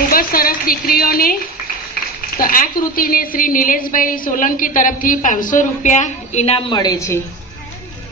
खूब सरस दीकरीओने तो आ कृति ने श्री नीलेशभाई सोलंकी तरफ थी 500 रुपया इनाम मळे छे।